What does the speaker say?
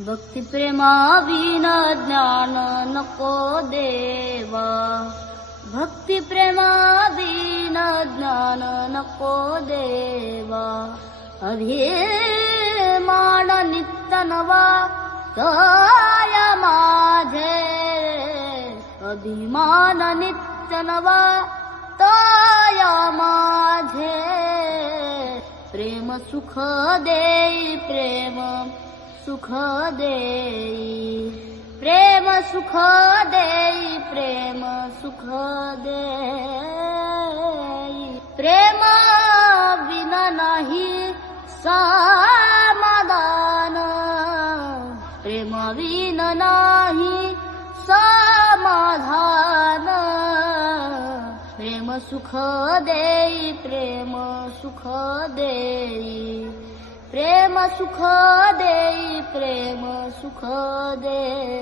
भक्ती प्रेमा विना ज्ञान नको देवा, भक्ती प्रेमा विना ज्ञान नको देवा. अभिमान नित्य नवा तय माझे, अभिमान नित्य नवा तय माझे. प्रेम सुख देई, प्रेम सुख देई, प्रेम सुख देई, प्रेम सुख देई. प्रेम विना नाही समाधान, प्रेम विना नाही समाधान. प्रेम सुख देई, प्रेम सुख देई, प्रेम सुख देई, प्रेम सुख देई.